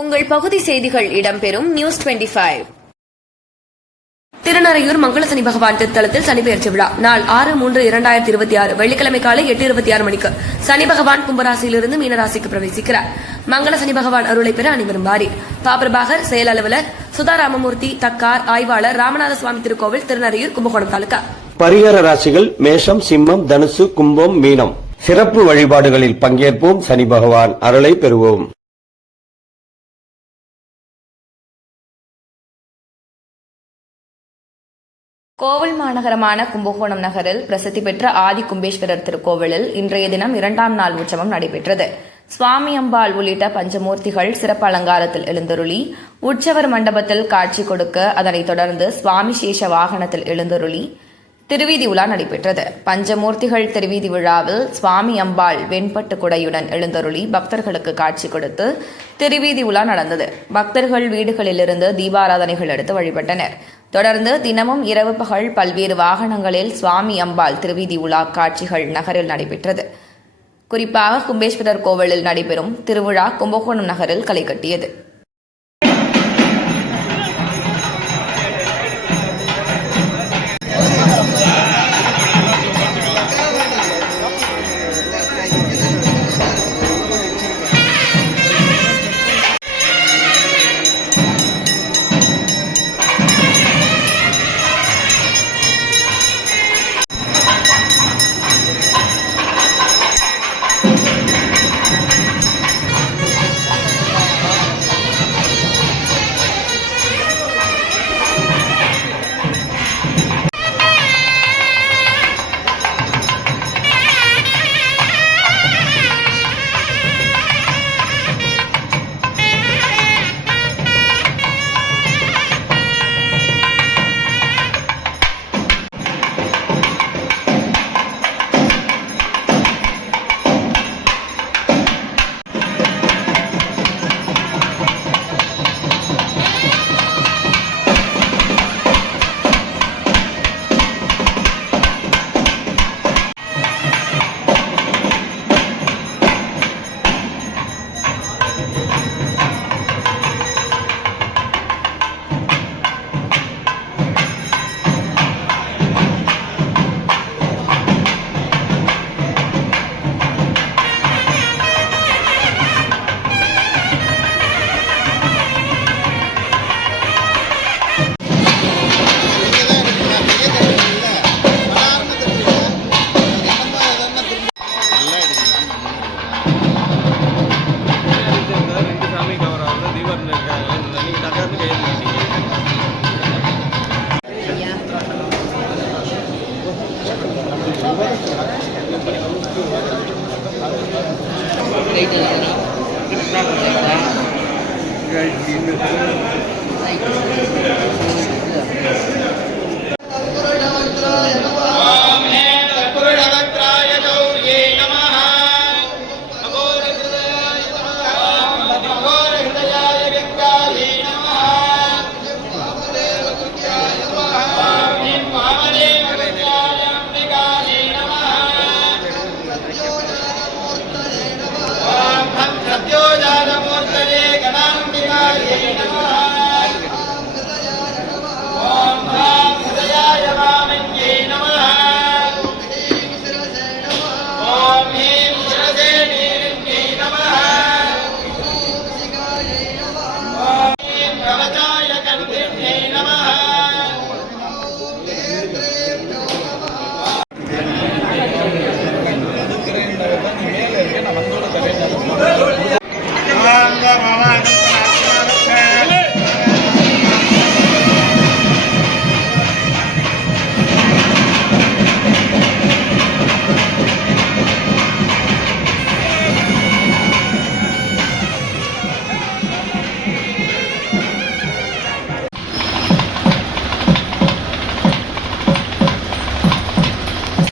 உங்கள் பகுதி செய்திகள் இடம்பெறும் நியூஸ் 25. திருநறையூர் மங்கள சனி பகவான் திருத்தலத்தில் சனி பெயர்ச்சி விழா நாள் 6/3/2026 வெள்ளிக்கிழமை காலை 8:26 மணிக்கு சனி பகவான் கும்பராசியிலிருந்து மீனராசிக்கு பிரவேசிக்கிறார். மங்கள சனி பகவான் அருளை பெற அனைவரும் வாரி. பாபிரபாகர் செயல் அலுவலர் சுதா ராமமூர்த்தி, தக்கார் ஆய்வாளர் ராமநாத சுவாமி திருக்கோவில், திருநறையூர், கும்பகோணம் தாலுகா. பரிகார ராசிகள் மேஷம், சிம்மம், தனுசு, கும்பம், மீனம். சிறப்பு வழிபாடுகளில் பங்கேற்போம். சனி பகவான் அருளை பெறுவோம். கோவில் மாநகரமான கும்பகோணம் நகரில் பிரசித்தி பெற்ற ஆதி கும்பேஸ்வரர் திருக்கோவிலில் இன்றைய தினம் 2ஆம் நாள் உற்சவம் நடைபெற்றது. சுவாமி அம்பாள் உள்ளிட்ட பஞ்சமூர்த்திகள் சிறப்பு அலங்காரத்தில் எழுந்தருளி உற்சவர் மண்டபத்தில் காட்சி கொடுக்க, அதனைத் தொடர்ந்து சுவாமி சேஷ வாகனத்தில் எழுந்தருளி திருவீதி உலா நடைபெற்றது. பஞ்சமூர்த்திகள் திருவீதி விழாவில் சுவாமி அம்பாள் வெண்பட்டு குடையுடன் எழுந்தருளி பக்தர்களுக்கு காட்சி கொடுத்து திருவீதி உலா நடந்தது. பக்தர்கள் வீடுகளிலிருந்து தீபாராதனைகள் எடுத்து வழிபட்டனர். தொடர்ந்து தினமும் இரவு பகல் பல்வேறு வாகனங்களில் சுவாமி அம்பாள் திருவீதி உலா காட்சிகள் நகரில் நடைபெற்றது. குறிப்பாக கும்பேஸ்வரர் கோவிலில் நடைபெறும் திருவிழா கும்பகோணம் நகரில் களை கட்டியது. Amen.